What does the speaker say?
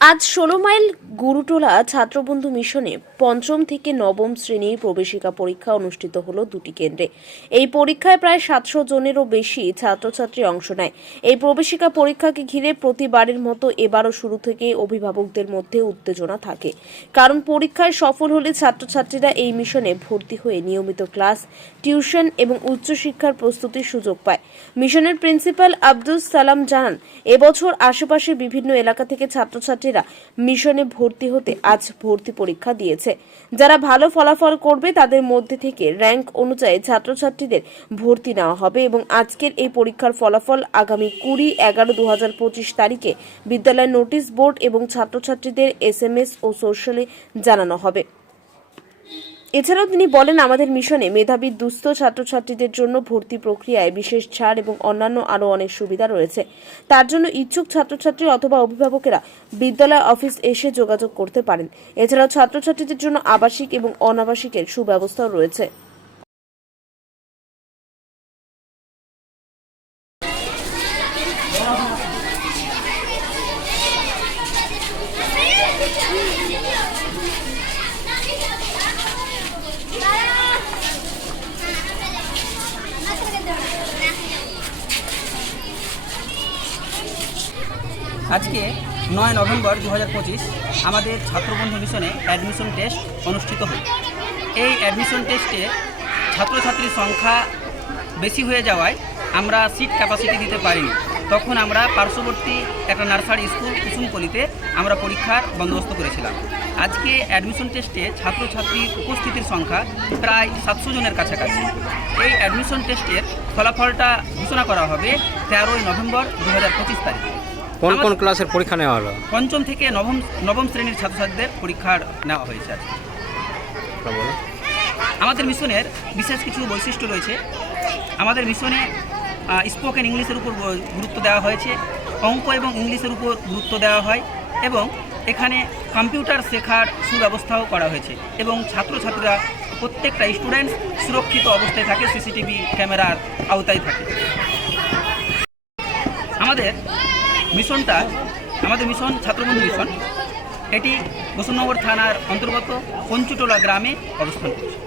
আজ ষোলো মাইল গুরুটোলা ছাত্রবন্ধু মিশনে পঞ্চম থেকে নবম শ্রেণির প্রবেশিকা পরীক্ষা অনুষ্ঠিত হলো দুটি কেন্দ্রে। এই পরীক্ষায় প্রায় সাতশো জনেরও বেশি ছাত্রছাত্রী অংশ নেয়। এই প্রবেশিকা পরীক্ষাকে ঘিরে প্রতিবারের মতো এবারও শুরু থেকে অভিভাবকদের মধ্যে উত্তেজনা থাকে। কারণ পরীক্ষায় সফল হলে ছাত্রছাত্রীরা এই মিশনে ভর্তি হয়ে নিয়মিত ক্লাস, টিউশন এবং উচ্চশিক্ষার প্রস্তুতির সুযোগ পায়। মিশনের প্রিন্সিপাল আব্দুল সালাম জানান এবছর আশেপাশের বিভিন্ন এলাকা থেকে ছাত্রছাত্রীরা মিশনে ভর্তি হতে আজ ভর্তি পরীক্ষা দিয়েছে। যারা ভালো ফলাফল করবে, তাদের মধ্যে থেকে র্যাঙ্ক অনুযায়ী ছাত্রছাত্রীদের ভর্তি নেওয়া হবে এবং আজকের এই পরীক্ষার ফলাফল আগামী কুড়ি এগারো দু তারিখে বিদ্যালয়ের নোটিশ বোর্ড এবং ছাত্রছাত্রীদের এস এম এস ও সোশ্যালে জানানো হবে। এছাড়াও তিনি বলেন, আমাদের মিশনে মেধাবী, দুস্থ ছাত্রছাত্রীদের জন্য ভর্তি প্রক্রিয়ায় বিশেষ ছাড় এবং অন্যান্য আরও অনেক সুবিধা রয়েছে। তার জন্য ইচ্ছুক ছাত্রছাত্রী অথবা অভিভাবকেরা বিদ্যালয় অফিস এসে যোগাযোগ করতে পারেন। এছাড়াও ছাত্রছাত্রীদের জন্য আবাসিক এবং অনাবাসিকের সুব্যবস্থাও রয়েছে। আজকে নয় নভেম্বর দু হাজার পঁচিশ আমাদের ছাত্রবন্ধু মিশনে অ্যাডমিশন টেস্ট অনুষ্ঠিত হয় এই অ্যাডমিশন টেস্টে ছাত্রছাত্রীর সংখ্যা বেশি হয়ে যাওয়ায় আমরা সিট ক্যাপাসিটি দিতে পারিনি। তখন আমরা পার্শ্ববর্তী একটা নার্সারি স্কুল কুসুমকলিতে আমরা পরীক্ষার বন্দোবস্ত করেছিলাম। আজকে অ্যাডমিশন টেস্টে ছাত্রছাত্রীর উপস্থিতির সংখ্যা প্রায় সাতশো জনের কাছাকাছি। এই অ্যাডমিশন টেস্টের ফলাফলটা ঘোষণা করা হবে তেরোই নভেম্বর দু হাজার পঁচিশ তারিখে। কোন কোন ক্লাসের পরীক্ষা নেওয়া হলো? পঞ্চম থেকে নবম নবম শ্রেণির ছাত্রছাত্রীদের পরীক্ষার নেওয়া হয়েছে আজকে। আমাদের মিশনের বিশেষ কিছু বৈশিষ্ট্য রয়েছে। আমাদের মিশনে স্পোকেন ইংলিশের উপর গুরুত্ব দেওয়া হয়েছে অঙ্ক এবং ইংলিশের উপর গুরুত্ব দেওয়া হয় এবং এখানে কম্পিউটার শেখার সুব্যবস্থাও করা হয়েছে এবং ছাত্রছাত্রীরা প্রত্যেকটা স্টুডেন্টস সুরক্ষিত অবস্থায় থাকে সিসিটিভি ক্যামেরার আওতায় থাকে। আমাদের মিশনটা আমাদের মিশন ছাত্রবন্ধু মিশন এটি বসুনগর থানার অন্তর্গত পঞ্চুটোলা গ্রামে অবস্থান করছে।